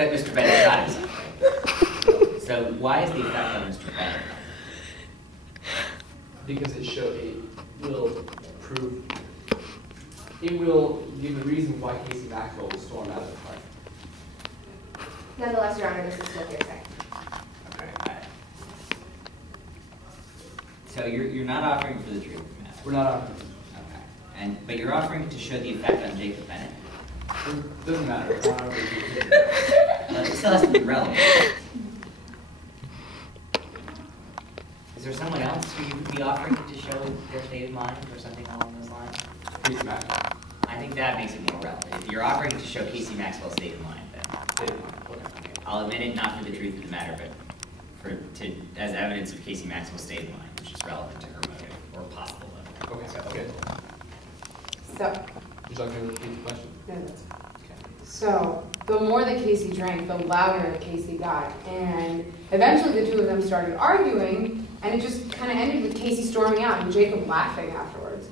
that Mr. Bennett shot himself. So why is the effect on Mr. Bennett? Because it will give a reason why Casey Maxwell will storm out of the party. Nonetheless, Your Honor, this is still hearsay. Okay. So you're not offering for the truth of the matter? We're not offering. Okay. But you're offering to show the effect on Jacob Bennett? It doesn't matter. It still has to be relevant. Is there someone else who you would be offering to show their state of mind or something along those lines? Casey Maxwell. I think that makes it more relevant. If you're offering to show Casey Maxwell's state of mind, then State of mind. Okay. I'll admit it, not for the truth of the matter, but as evidence of Casey Maxwell's state of mind, which is relevant to her motive or possible motive. Okay. So, Okay. So, Would you like me to repeat the question? no, that's fine. Okay. So, the more that Casey drank, the louder Casey got. And eventually the two of them started arguing, and it just kind of ended with Casey storming out and Jacob laughing afterwards.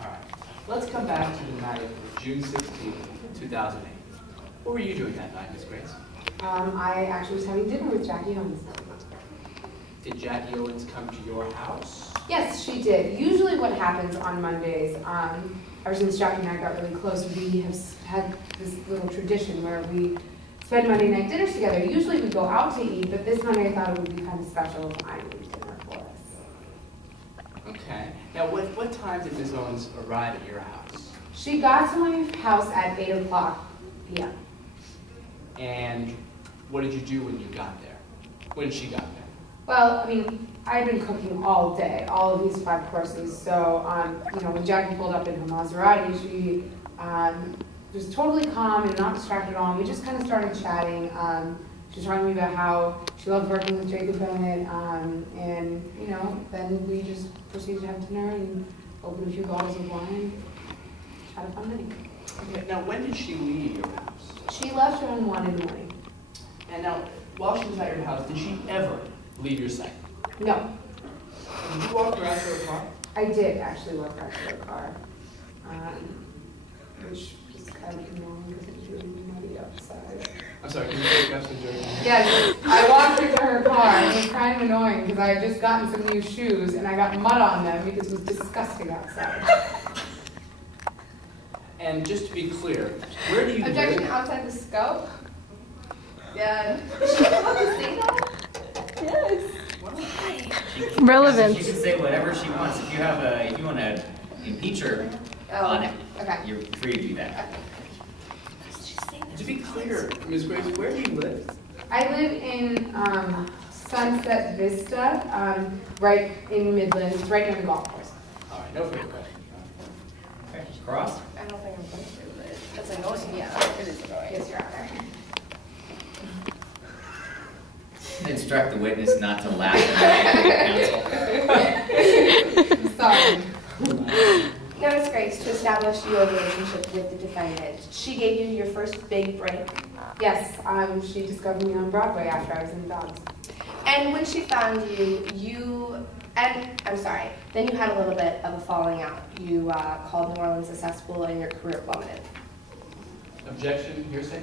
All right. Let's come back to the night of June 16, 2008. What were you doing that night, Miss Grace? I actually was having dinner with Jackie Owens. Did Jackie Owens come to your house? Yes, she did. Usually what happens on Mondays, ever since Jackie and I got really close, we have had this little tradition where we spend Monday night dinners together. Usually we go out to eat, but this Monday I thought it would be kind of special if I made dinner for us. Okay. Now, what time did Ms. Owens arrive at your house? She got to my house at 8 o'clock p.m. And what did you do when you got there? When she got there? Well, I mean, I had been cooking all day, all of these 5 courses. So, when Jackie pulled up in her Maserati, she was totally calm and not distracted at all. We just kind of started chatting. She was talking to me about how she loved working with Jacob Bennett, and then we just proceeded to have dinner and open a few bottles of wine and had a fun night. Okay. Now, when did she leave your house? She left around 1 in the morning. And now, while she was at your house, did she ever leave your sight? No, Did you walk her out to her car? I did actually walk out to her car, which was kind of annoying because it was really muddy outside. I'm sorry, can you take up some joke? Yes, I walked her to her car, and it was kind of annoying because I had just gotten some new shoes and I got mud on them because it was disgusting outside. And just to be clear, where do you Objection live? outside the scope? Yeah. Is she allowed to say that? Yes. Relevant. She can say whatever she wants. If you want to impeach her on it, Okay. you're free to do that. To be clear, Ms. Grace, where do you live? I live in Sunset Vista, right in Midlands, right near the golf course. All right, no further questions. Okay, cross. I don't think I'm going to, but that's annoying. Yeah, it is annoying. Yes, Your Honor. Instruct the witness not to laugh at counsel. Sorry. Notice, Grace, to establish your relationship with the defendant. She gave you your first big break. Yes, she discovered me on Broadway after I was in Dogs. And when she found you, then you had a little bit of a falling out. You called New Orleans a cesspool and your career plummeted. Objection, hearsay?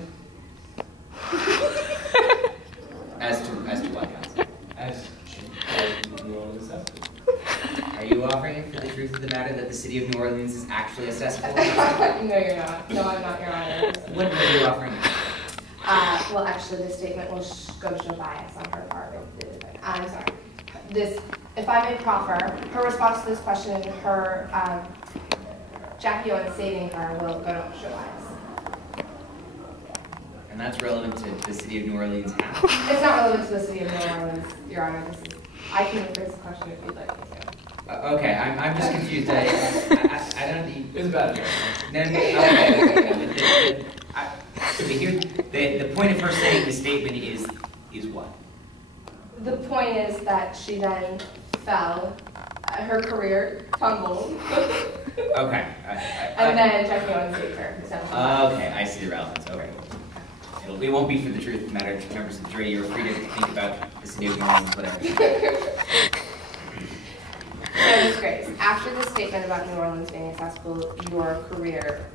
As to what, counsel? As she called New Orleans a cesspool. Are you offering it for the truth of the matter that the city of New Orleans is actually a cesspool? No, you're not. No, I'm not, Your Honor. What are you offering? Well, actually, this statement will go to show bias on her part. I'm sorry. If I may proffer, her response to this question, her Jackie Owens saving her will go to show bias. And that's relevant to the city of New Orleans how? It's not relevant to the city of New Orleans, Your Honor. I can rephrase the question if you'd like me to. Okay, I'm just confused. I don't need... It's about it. The point of her saying the statement is what? The point is that she then fell, her career tumbled, Okay. and then Jackie Owens saved her, essentially. Okay, I see the relevance. Okay. It won't be for the truth of the matter. Members of the jury, you're free to think about the city of New Orleans, whatever. Notice, Grace, after the statement about New Orleans being a cesspool, your career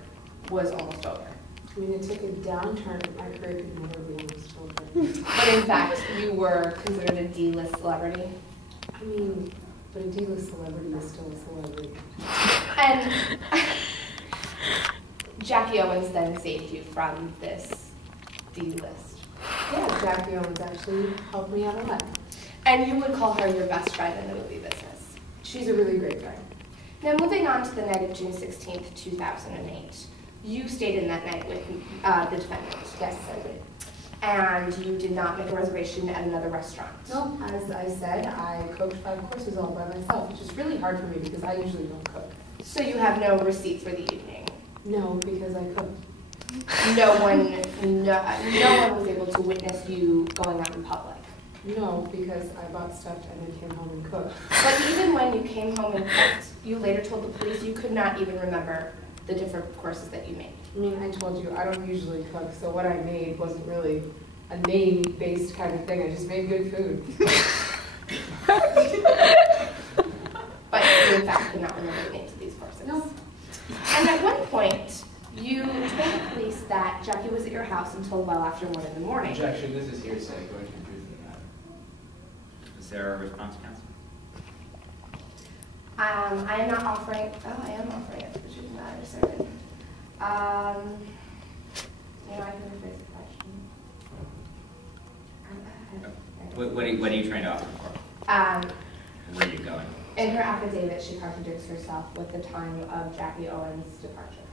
was almost over. I mean, it took a downturn. My career could never be on this children. But in fact, you were considered a D-list celebrity. I mean, but a D-list celebrity is still a celebrity. And Jackie Owens then saved you from this D-list. Yeah, Jackie Owens actually helped me out a lot. And you would call her your best friend in the movie business. She's a really great friend. Now, moving on to the night of June 16th, 2008. You stayed in that night with the defendant. Yes, I did. And you did not make a reservation at another restaurant. No, as I said, I cooked 5 courses all by myself, which is really hard for me because I usually don't cook. So you have no receipt for the evening. No, because I cooked. No one was able to witness you going out in public. No, because I bought stuff and then came home and cooked. But even when you came home and cooked, you later told the police you could not even remember the different courses that you made. I mean, I told you, I don't usually cook, so what I made wasn't really a name-based kind of thing. I just made good food. But you, in fact, could not remember the names of these courses. No. And at one point, you told the police that Jackie was at your house until well after 1 in the morning. Objection, this is hearsay, go into the truth of the matter. Is there a response, counsel? I am not offering, I am offering it for the truth of the matter, certain. I can rephrase the question. What are you trying to offer for? Where are you going? In her affidavit, she contradicts herself with the time of Jackie Owens' departure.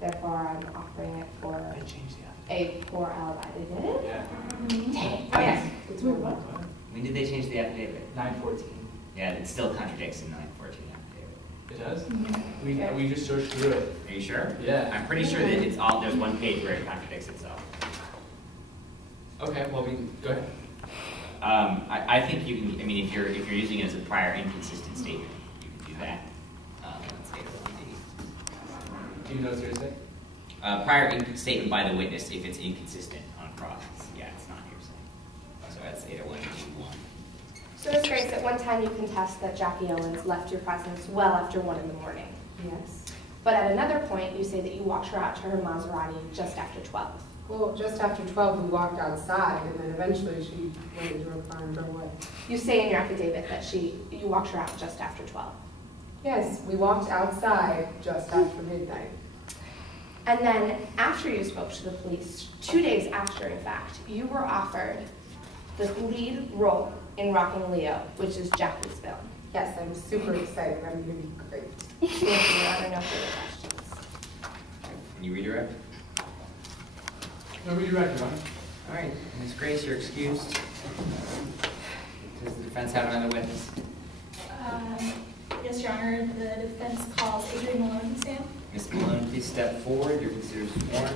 Therefore, I'm offering it for I changed the affidavit. a poor alibi. They did it? Yeah. Dang it. Okay. It's weird, what? When did they change the affidavit? 9/14. Yeah, it still contradicts the 9/14 affidavit. It does? Yeah. We just searched through it. Are you sure? Yeah. I'm pretty sure that it's all, there's one page where it contradicts itself. Okay, well, go ahead. I think you can, I mean, if you're using it as a prior inconsistent statement, you can do that. Let's say Do you know it's hearsay? prior statement by the witness, if it's inconsistent on cross, yeah, it's not hearsay. So that's 801G1. So Ms. Grace, at one time you contest that Jackie Owens left your presence well after 1 in the morning. Yes. But at another point, you say that you walked her out to her Maserati just after 12. Well, just after 12, we walked outside, and then eventually she went into her car and drove away. You say in your affidavit that you walked her out just after 12. Yes, we walked outside just after midnight. And then after you spoke to the police, 2 days after, in fact, you were offered the lead role in Rocking Leo, which is Jackie's film. Yes, I'm super excited. I'm going to be great. Thank you, Your Honor. No further questions. Can you redirect? No, redirect, Your Honor. All right, Ms. Grace, you're excused. Does the defense have another witness? Yes, Your Honor, the defense calls Adrian Malone to stand. Ms. Malone, please step forward. You're considered sworn.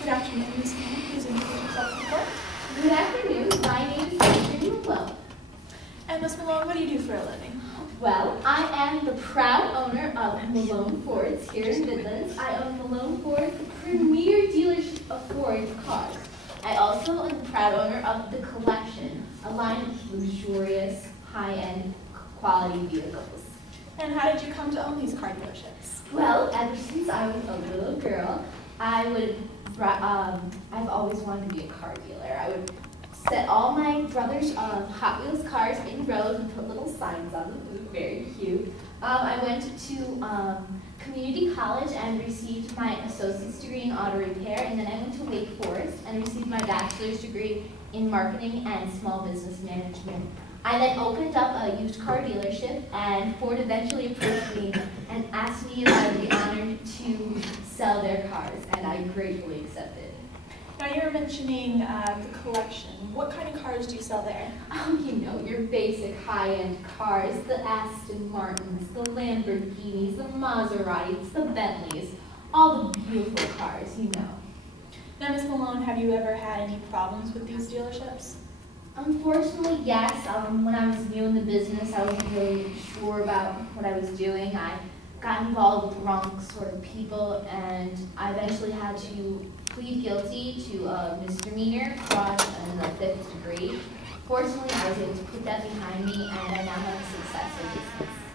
Good afternoon, Ms. Malone. Please introduce yourself to the court. Good afternoon. My name is Adrian Malone. And Ms. Malone, what do you do for a living? Well, I am the proud owner of Malone Fords here in Midlands. I own Malone Fords, the premier dealership of Ford cars. I also am the proud owner of The Collection, a line of luxurious, high-end, quality vehicles. And how did you come to own these car dealerships? Well, ever since I was a little girl, I've always wanted to be a car dealer. I would set all my brother's Hot Wheels cars in rows and put little signs on them. It was very cute. I went to community college and received my associate's degree in auto repair, and then I went to Wake Forest and received my bachelor's degree in marketing and small business management. I then opened up a used car dealership, and Ford eventually approached me and asked me if I would be honored to sell their cars, and I gratefully accepted. Now you were mentioning The Collection. What kind of cars do you sell there? Oh, you know, your basic high-end cars, the Aston Martins, the Lamborghinis, the Maseratis, the Bentleys, all the beautiful cars, you know. Now, Ms. Malone, have you ever had any problems with these dealerships? Unfortunately, yes. When I was new in the business, I wasn't really sure about what I was doing. I got involved with the wrong sort of people, and I eventually had to plead guilty to a misdemeanor, fraud in the 5th degree. Fortunately, I was able to put that behind me, and I now have a successful business.